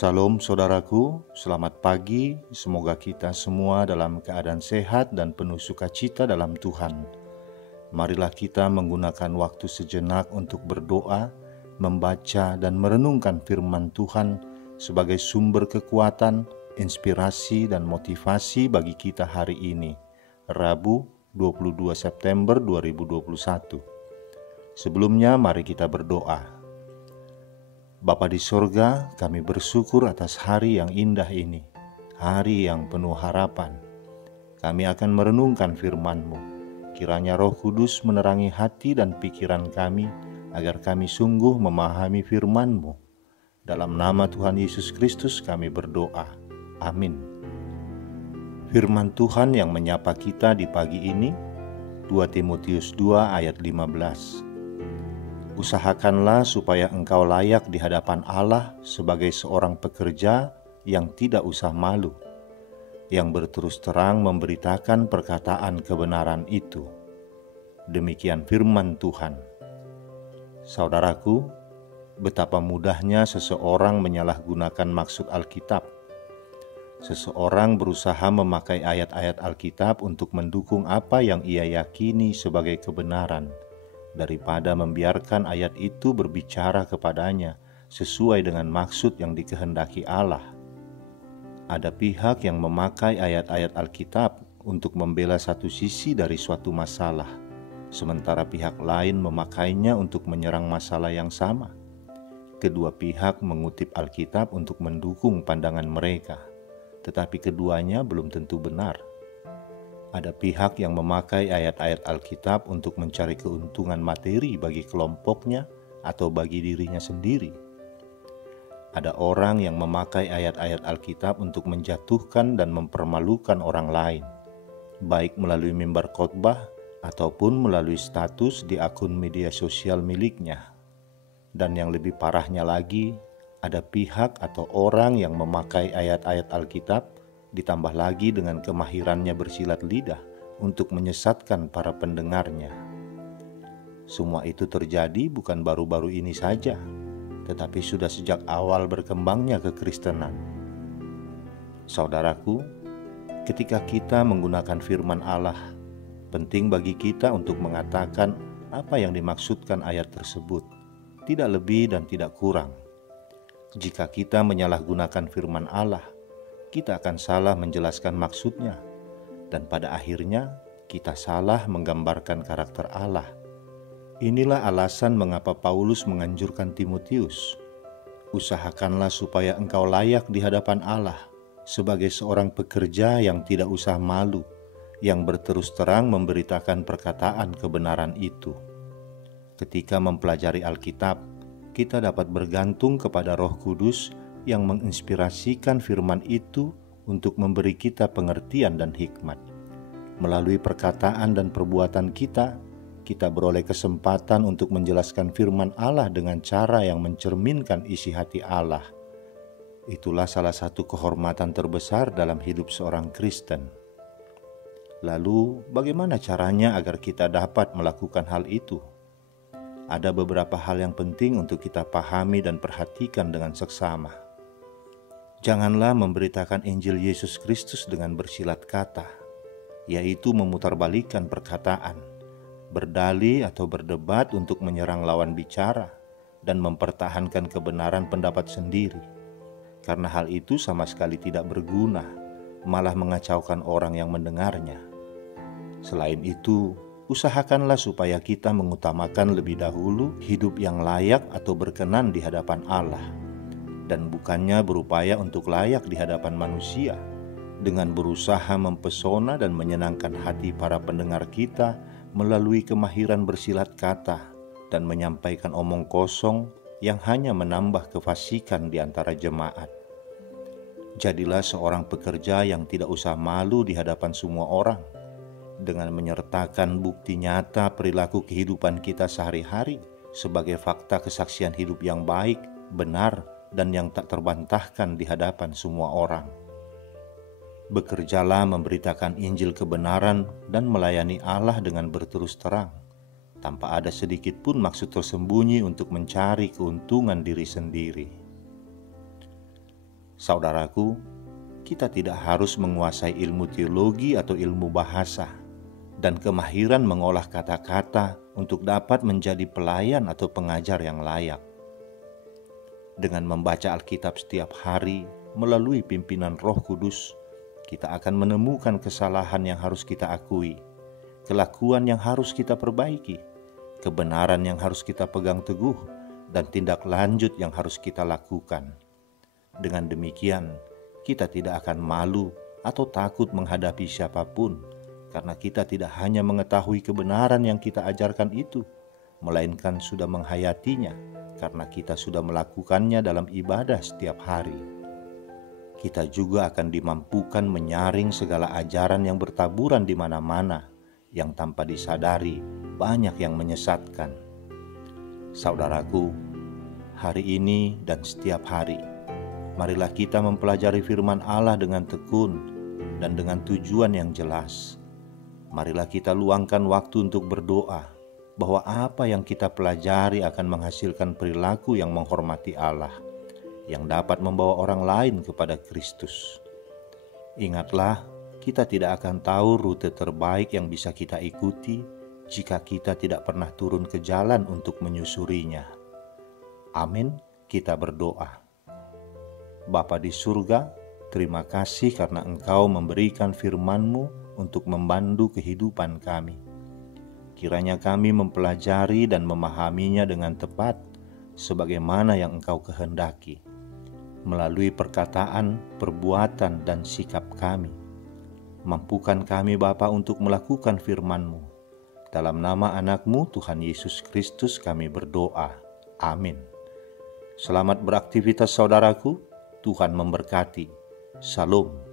Salam saudaraku, selamat pagi. Semoga kita semua dalam keadaan sehat dan penuh sukacita dalam Tuhan. Marilah kita menggunakan waktu sejenak untuk berdoa, membaca dan merenungkan firman Tuhan sebagai sumber kekuatan, inspirasi dan motivasi bagi kita hari ini, Rabu 22 September 2021. Sebelumnya mari kita berdoa. Bapa di sorga, kami bersyukur atas hari yang indah ini, hari yang penuh harapan. Kami akan merenungkan firman-Mu. Kiranya Roh Kudus menerangi hati dan pikiran kami, agar kami sungguh memahami firman-Mu. Dalam nama Tuhan Yesus Kristus kami berdoa. Amin. Firman Tuhan yang menyapa kita di pagi ini, 2 Timotius 2 ayat 15. Usahakanlah supaya engkau layak di hadapan Allah sebagai seorang pekerja yang tidak usah malu, yang berterus terang memberitakan perkataan kebenaran itu. Demikian firman Tuhan. Saudaraku, betapa mudahnya seseorang menyalahgunakan maksud Alkitab. Seseorang berusaha memakai ayat-ayat Alkitab untuk mendukung apa yang ia yakini sebagai kebenaran, daripada membiarkan ayat itu berbicara kepadanya sesuai dengan maksud yang dikehendaki Allah. Ada pihak yang memakai ayat-ayat Alkitab untuk membela satu sisi dari suatu masalah, sementara pihak lain memakainya untuk menyerang masalah yang sama. Kedua pihak mengutip Alkitab untuk mendukung pandangan mereka, tetapi keduanya belum tentu benar. Ada pihak yang memakai ayat-ayat Alkitab untuk mencari keuntungan materi bagi kelompoknya atau bagi dirinya sendiri. Ada orang yang memakai ayat-ayat Alkitab untuk menjatuhkan dan mempermalukan orang lain, baik melalui mimbar khotbah ataupun melalui status di akun media sosial miliknya. Dan yang lebih parahnya lagi, ada pihak atau orang yang memakai ayat-ayat Alkitab ditambah lagi dengan kemahirannya bersilat lidah untuk menyesatkan para pendengarnya. Semua itu terjadi bukan baru-baru ini saja, tetapi sudah sejak awal berkembangnya kekristenan. Saudaraku, ketika kita menggunakan firman Allah, penting bagi kita untuk mengatakan apa yang dimaksudkan ayat tersebut, tidak lebih dan tidak kurang. Jika kita menyalahgunakan firman Allah, kita akan salah menjelaskan maksudnya, dan pada akhirnya kita salah menggambarkan karakter Allah. Inilah alasan mengapa Paulus menganjurkan Timotius, usahakanlah supaya engkau layak di hadapan Allah sebagai seorang pekerja yang tidak usah malu, yang berterus terang memberitakan perkataan kebenaran itu. Ketika mempelajari Alkitab, kita dapat bergantung kepada Roh Kudus yang menginspirasikan firman itu untuk memberi kita pengertian dan hikmat. Melalui perkataan dan perbuatan kita beroleh kesempatan untuk menjelaskan firman Allah dengan cara yang mencerminkan isi hati Allah. Itulah salah satu kehormatan terbesar dalam hidup seorang Kristen. Lalu, bagaimana caranya agar kita dapat melakukan hal itu? Ada beberapa hal yang penting untuk kita pahami dan perhatikan dengan seksama. Janganlah memberitakan Injil Yesus Kristus dengan bersilat kata, yaitu memutarbalikkan perkataan, berdalih atau berdebat untuk menyerang lawan bicara, dan mempertahankan kebenaran pendapat sendiri. Karena hal itu sama sekali tidak berguna, malah mengacaukan orang yang mendengarnya. Selain itu, usahakanlah supaya kita mengutamakan lebih dahulu hidup yang layak atau berkenan di hadapan Allah, dan bukannya berupaya untuk layak di hadapan manusia, dengan berusaha mempesona dan menyenangkan hati para pendengar kita melalui kemahiran bersilat kata dan menyampaikan omong kosong yang hanya menambah kefasikan di antara jemaat. Jadilah seorang pekerja yang tidak usah malu di hadapan semua orang, dengan menyertakan bukti nyata perilaku kehidupan kita sehari-hari sebagai fakta kesaksian hidup yang baik, benar, dan yang tak terbantahkan di hadapan semua orang. Bekerjalah memberitakan Injil kebenaran dan melayani Allah dengan berterus terang, tanpa ada sedikit pun maksud tersembunyi untuk mencari keuntungan diri sendiri. Saudaraku, kita tidak harus menguasai ilmu teologi atau ilmu bahasa dan kemahiran mengolah kata-kata untuk dapat menjadi pelayan atau pengajar yang layak. Dengan membaca Alkitab setiap hari melalui pimpinan Roh Kudus, kita akan menemukan kesalahan yang harus kita akui, kelakuan yang harus kita perbaiki, kebenaran yang harus kita pegang teguh, dan tindak lanjut yang harus kita lakukan. Dengan demikian, kita tidak akan malu atau takut menghadapi siapapun, karena kita tidak hanya mengetahui kebenaran yang kita ajarkan itu, melainkan sudah menghayatinya, karena kita sudah melakukannya dalam ibadah setiap hari. Kita juga akan dimampukan menyaring segala ajaran yang bertaburan di mana-mana, yang tanpa disadari banyak yang menyesatkan. Saudaraku, hari ini dan setiap hari, marilah kita mempelajari firman Allah dengan tekun dan dengan tujuan yang jelas. Marilah kita luangkan waktu untuk berdoa bahwa apa yang kita pelajari akan menghasilkan perilaku yang menghormati Allah, yang dapat membawa orang lain kepada Kristus. Ingatlah, kita tidak akan tahu rute terbaik yang bisa kita ikuti jika kita tidak pernah turun ke jalan untuk menyusurinya. Amin, kita berdoa. Bapa di surga, terima kasih karena Engkau memberikan firman-Mu untuk memandu kehidupan kami. Kiranya kami mempelajari dan memahaminya dengan tepat, sebagaimana yang Engkau kehendaki, melalui perkataan, perbuatan, dan sikap kami. Mampukan kami Bapa untuk melakukan firman-Mu. Dalam nama anak-Mu Tuhan Yesus Kristus kami berdoa. Amin. Selamat beraktivitas saudaraku. Tuhan memberkati. Shalom.